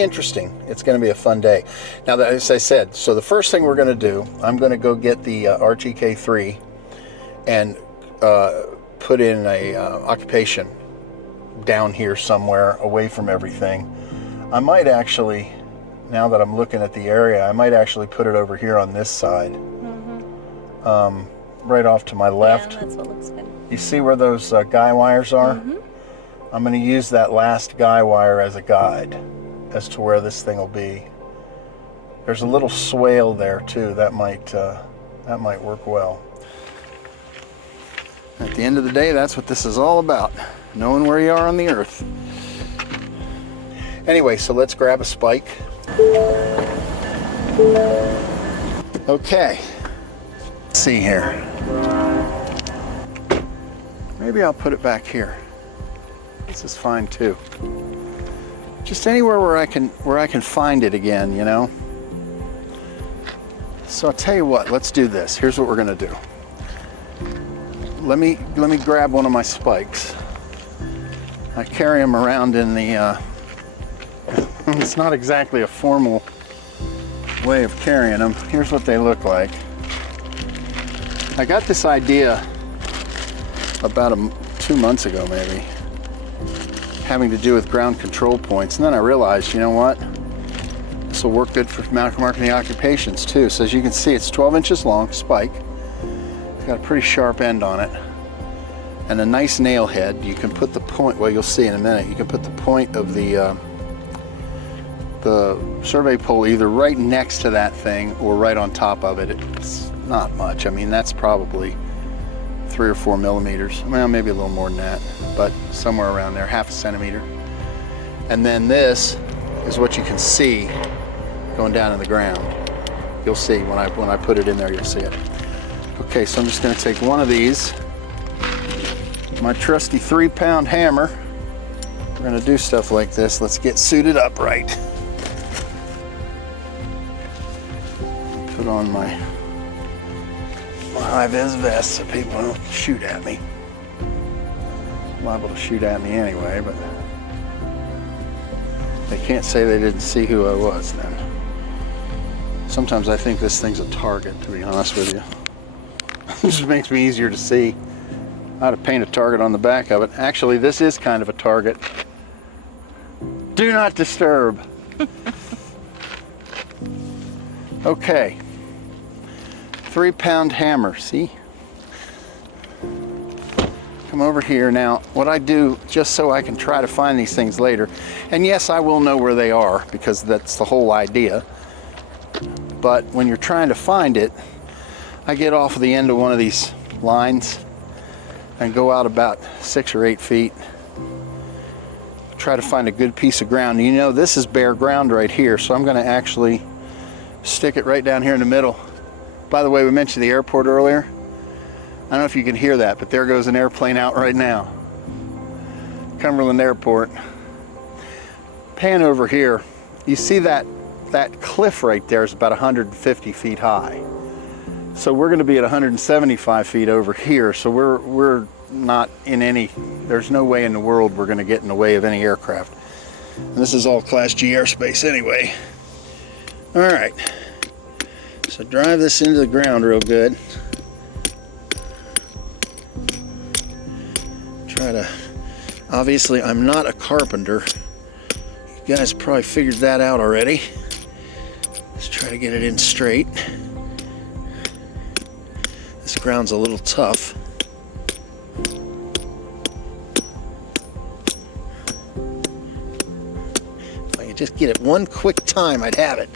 Interesting. It's going to be a fun day. Now, as I said, so the first thing we're going to do, I'm going to go get the RTK3 and put in a occupation down here somewhere away from everything. I might actually, now that I'm looking at the area, I might actually put it over here on this side. Right off to my left. Yeah, that's what looks good. You see where those guy wires are? I'm going to use that last guy wire as a guide as to where this thing will be. There's a little swale there too. That might work well. At the end of the day, that's what this is all about, knowing where you are on the earth. Anyway, so let's grab a spike. Okay, let's see here. Maybe I'll put it back here. This is fine too. Just anywhere where I can find it again, you know. So I'll tell you what, let's do this. Here's what we're gonna do. Let me grab one of my spikes. I carry them around in the it's not exactly a formal way of carrying them. Here's what they look like. I got this idea about 2 months ago maybe, having to do with ground control points, and then I realized, you know what, this will work good for marking the occupations too. So as you can see, it's 12 inches long spike. It's got a pretty sharp end on it and a nice nail head. You can put the point, well, you'll see in a minute, you can put the point of the survey pole either right next to that thing or right on top of it. It's not much. I mean, that's probably 3 or 4 millimeters. Well, maybe a little more than that, but somewhere around there, half a centimeter. And then this is what you can see going down in the ground. You'll see when I put it in there, you'll see it. Okay, so I'm just going to take one of these, my trusty 3-pound hammer. We're going to do stuff like this. Let's get suited up right. Put on my high-vis vest so people don't shoot at me. Liable to shoot at me anyway, but they can't say they didn't see who I was then. Sometimes I think this thing's a target, to be honest with you. It just makes me easier to see. I ought to paint a target on the back of it. Actually, this is kind of a target. Do not disturb. Okay. 3-pound hammer, see? Come over here. Now, what I do, just so I can try to find these things later, and yes, I will know where they are because that's the whole idea, but when you're trying to find it, I get off of the end of one of these lines and go out about 6 or 8 feet, try to find a good piece of ground. You know, this is bare ground right here, so I'm going to actually stick it right down here in the middle. By the way, we mentioned the airport earlier. I don't know if you can hear that, but there goes an airplane out right now. Cumberland Airport. Pan over here. You see that cliff right there is about 150 feet high. So we're going to be at 175 feet over here. So we're not in any, there's no way in the world we're going to get in the way of any aircraft. And this is all Class G airspace anyway. All right. So drive this into the ground real good. Try to, obviously I'm not a carpenter. You guys probably figured that out already. Let's try to get it in straight. This ground's a little tough. If I could just get it one quick time, I'd have it.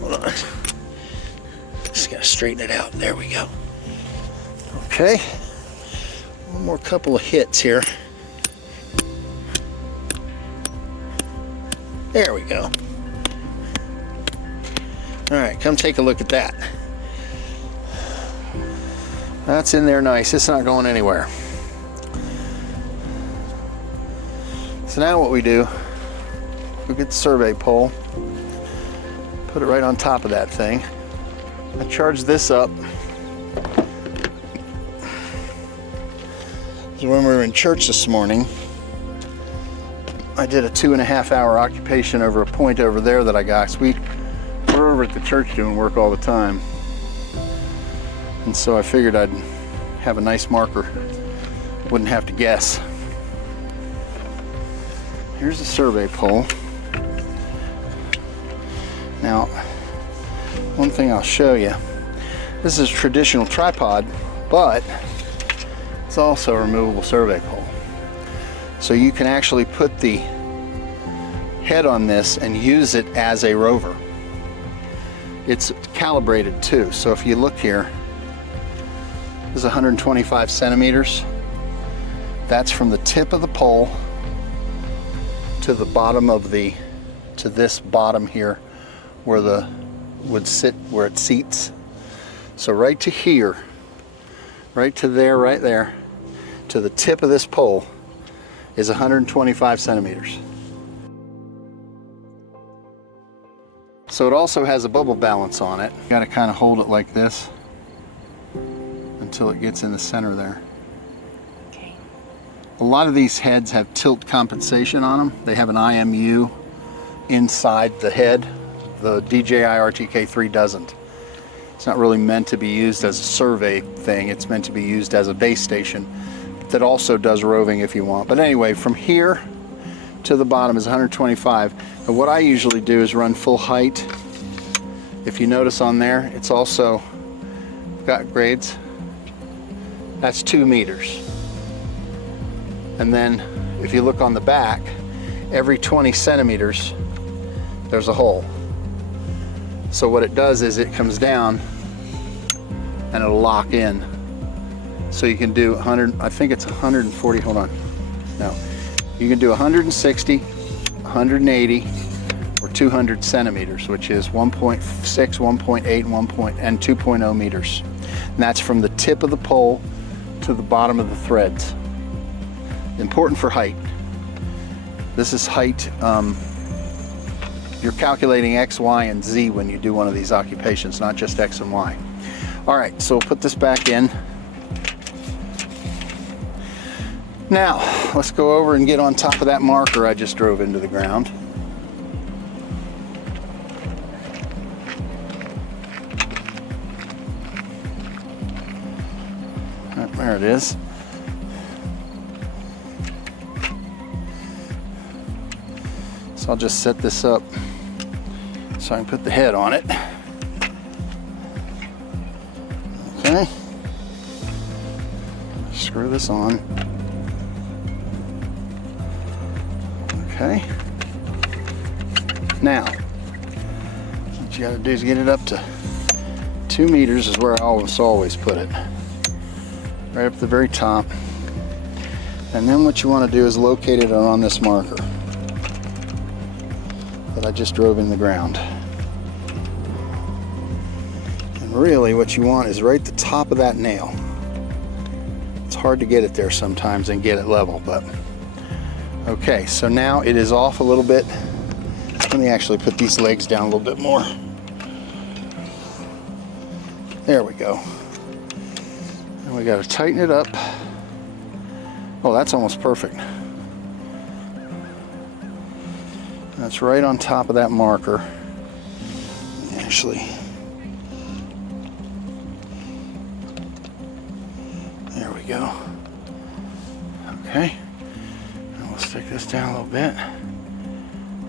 Hold on. Just gotta straighten it out. There we go. Okay. One more couple of hits here. There we go. All right, come take a look at that. That's in there nice. It's not going anywhere. So now what we do, we get the survey pole, put it right on top of that thing. I charge this up. So when we were in church this morning, I did a 2.5-hour occupation over a point over there that I got. So we're over at the church doing work all the time. And so I figured I'd have a nice marker. Wouldn't have to guess. Here's the survey pole. Now, one thing I'll show you. This is a traditional tripod, but it's also a removable survey pole. So you can actually put the head on this and use it as a rover. It's calibrated too. So if you look here, this is 125 centimeters. That's from the tip of the pole to the bottom of the, to this bottom here where the would sit, where it seats. So right to here, right to there, right there, to the tip of this pole is 125 centimeters. So it also has a bubble balance on it. You gotta kind of hold it like this until it gets in the center there. Okay. A lot of these heads have tilt compensation on them. They have an IMU inside the head. The DJI RTK 3 doesn't. It's not really meant to be used as a survey thing. It's meant to be used as a base station that also does roving if you want. But anyway, from here to the bottom is 125. And what I usually do is run full height. If you notice on there, it's also got grades. That's 2 meters. And then if you look on the back, every 20 centimeters, there's a hole. So what it does is it comes down and it'll lock in. So you can do 100, I think it's 140, hold on. No, you can do 160, 180, or 200 centimeters, which is 1.6, 1.8, and 2.0 meters. And that's from the tip of the pole to the bottom of the threads. Important for height. This is height. You're calculating X, Y, and Z when you do one of these occupations, not just X and Y. All right, so we'll put this back in. Now, let's go over and get on top of that marker I just drove into the ground. There it is. So I'll just set this up so I can put the head on it. Okay. Screw this on. Okay. Now, what you gotta do is get it up to 2 meters is where I always put it. Right up at the very top. And then what you wanna do is locate it on this marker that I just drove in the ground. And really what you want is right at the top of that nail. It's hard to get it there sometimes and get it level, but okay, so now it is off a little bit. Let me actually put these legs down a little bit more. There we go. And we got to tighten it up. Oh, that's almost perfect. That's right on top of that marker. Actually, there we go. Okay. And we'll stick this down a little bit.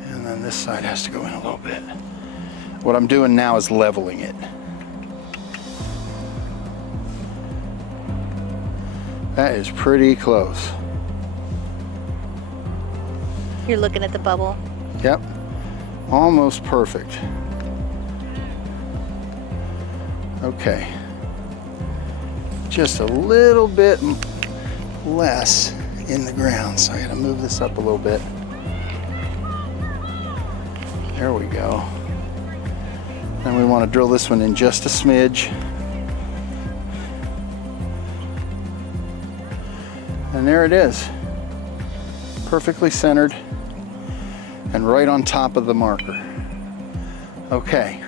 And then this side has to go in a little bit. What I'm doing now is leveling it. That is pretty close. You're looking at the bubble? Yep, almost perfect. Okay, just a little bit less in the ground, so I gotta move this up a little bit. There we go. Then we want to drill this one in just a smidge. And there it is, perfectly centered and right on top of the marker. Okay,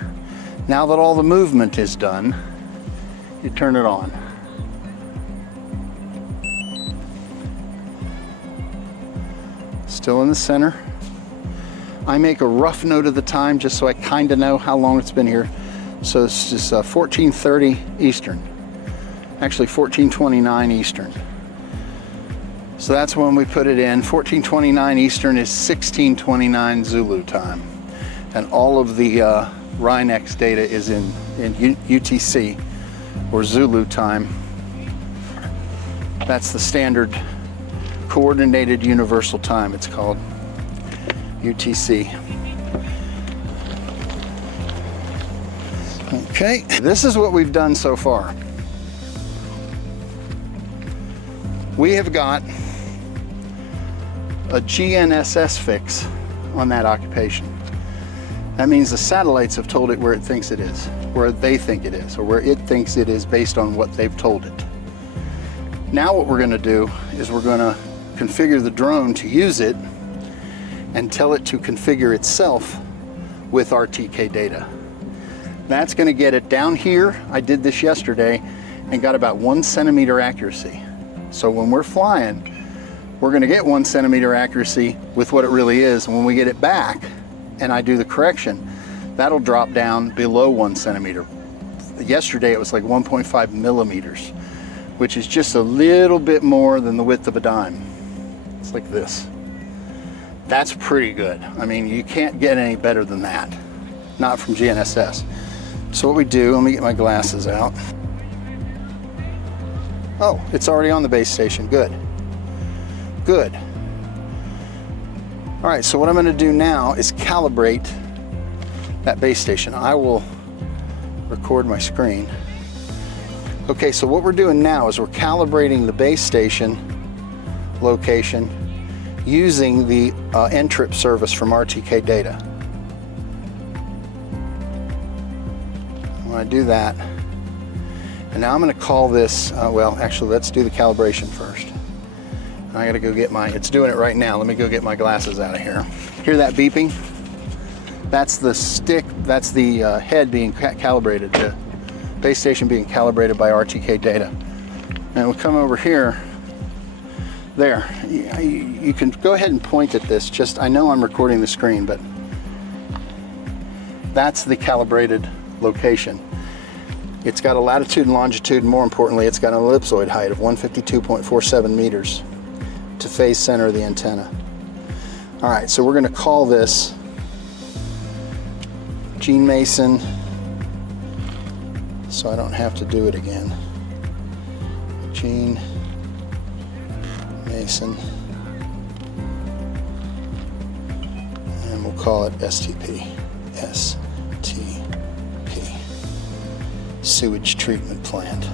now that all the movement is done, you turn it on. Still in the center. I make a rough note of the time just so I kind of know how long it's been here. So it's just 14:30 Eastern. Actually 14:29 Eastern. So that's when we put it in. 14:29 Eastern is 16:29 Zulu time. And all of the RINEX data is in UTC, or Zulu time. That's the standard Coordinated Universal Time, it's called, UTC. Okay, this is what we've done so far. We have got a GNSS fix on that occupation. That means the satellites have told it where it thinks it is, where they think it is, or where it thinks it is based on what they've told it. Now what we're going to do is we're going to configure the drone to use it and tell it to configure itself with RTK data. That's going to get it down here. I did this yesterday and got about 1 centimeter accuracy. So when we're flying, we're going to get 1 centimeter accuracy with what it really is. And when we get it back and I do the correction, that'll drop down below 1 centimeter. Yesterday it was like 1.5 millimeters, which is just a little bit more than the width of a dime. It's like this. That's pretty good. I mean, you can't get any better than that. Not from GNSS. So what we do, let me get my glasses out. Oh, it's already on the base station. Good. Good. All right, so what I'm going to do now is calibrate that base station. I will record my screen. Okay, so what we're doing now is we're calibrating the base station location using the N-trip service from RTK data. When I do that, and now I'm going to call this, well, actually, let's do the calibration first. I got to go get my, it's doing it right now. Let me go get my glasses out of here. Hear that beeping? That's the stick, that's the head being calibrated, the base station being calibrated by RTK data. And we'll come over here. There, you can go ahead and point at this. Just, I know I'm recording the screen, but that's the calibrated location. It's got a latitude and longitude, and more importantly, it's got an ellipsoid height of 152.47 meters to phase center of the antenna. All right, so we're going to call this Gene Mason, so I don't have to do it again. Gene Mason, and we'll call it STP. STP. Sewage treatment plant.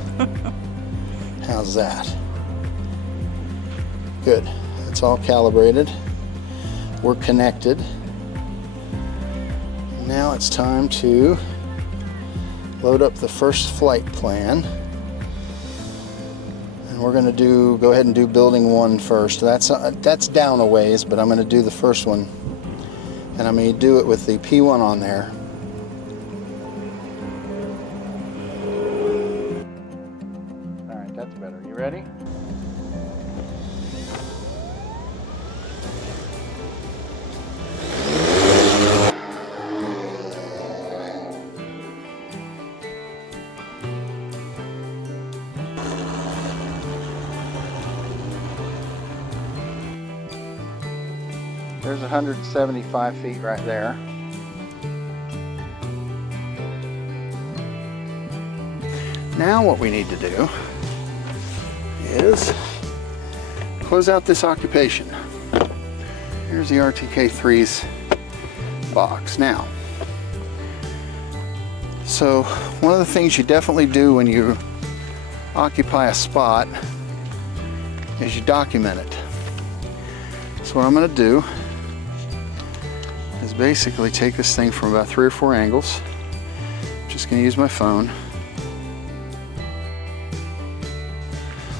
How's that? Good. It's all calibrated. We're connected. Now it's time to load up the first flight plan. We're going to go ahead and do building 1 first. That's down a ways, but I'm going to do the first one, and I'm going to do it with the P1 on there. All right, that's better. You ready? There's 175 feet right there. Now what we need to do is close out this occupation. Here's the RTK3's box. Now, so one of the things you definitely do when you occupy a spot is you document it. So what I'm going to do is basically take this thing from about 3 or 4 angles. I'm just going to use my phone.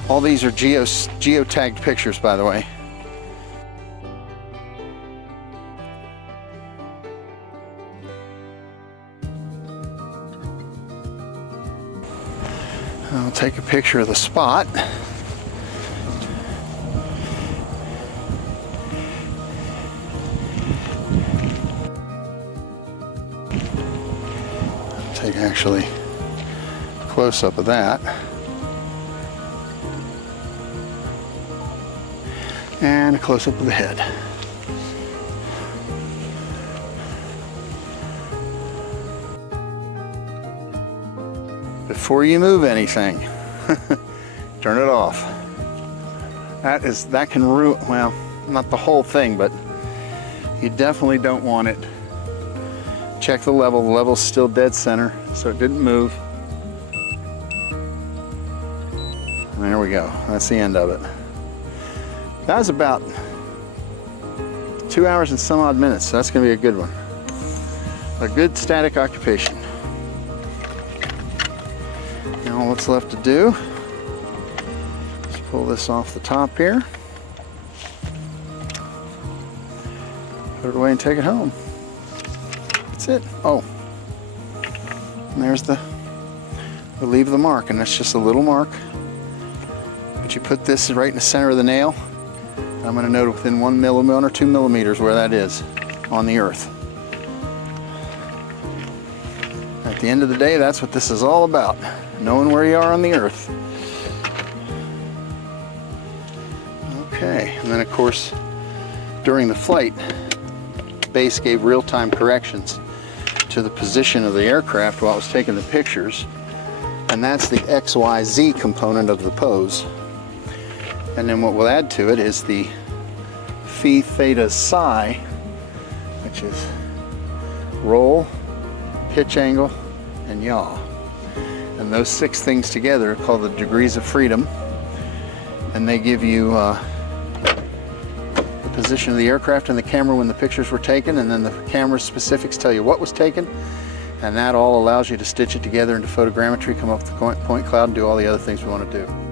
All these are geotagged pictures, by the way. I'll take a picture of the spot. take actually a close-up of that. And a close-up of the head. Before you move anything, turn it off. That can ruin, well, not the whole thing, but you definitely don't want it. Check the level. The level's still dead center, so it didn't move. And there we go. That's the end of it. That was about 2 hours and some odd minutes, so that's going to be a good one. A good static occupation. Now what's left to do, let's pull this off the top here. Put it away and take it home. That's it. Oh, and there's the relieve the mark, and that's just a little mark. But you put this right in the center of the nail. I'm going to note within 1 millimeter or 2 millimeters where that is on the earth. At the end of the day, that's what this is all about, knowing where you are on the earth. Okay, and then of course, during the flight, base gave real-time corrections to the position of the aircraft while it was taking the pictures, and that's the XYZ component of the pose. And then what we'll add to it is the phi, theta, psi, which is roll, pitch angle, and yaw. And those 6 things together are called the degrees of freedom, and they give you the position of the aircraft and the camera when the pictures were taken, and then the camera specifics tell you what was taken, and that all allows you to stitch it together into photogrammetry, come up with the point cloud, and do all the other things we want to do.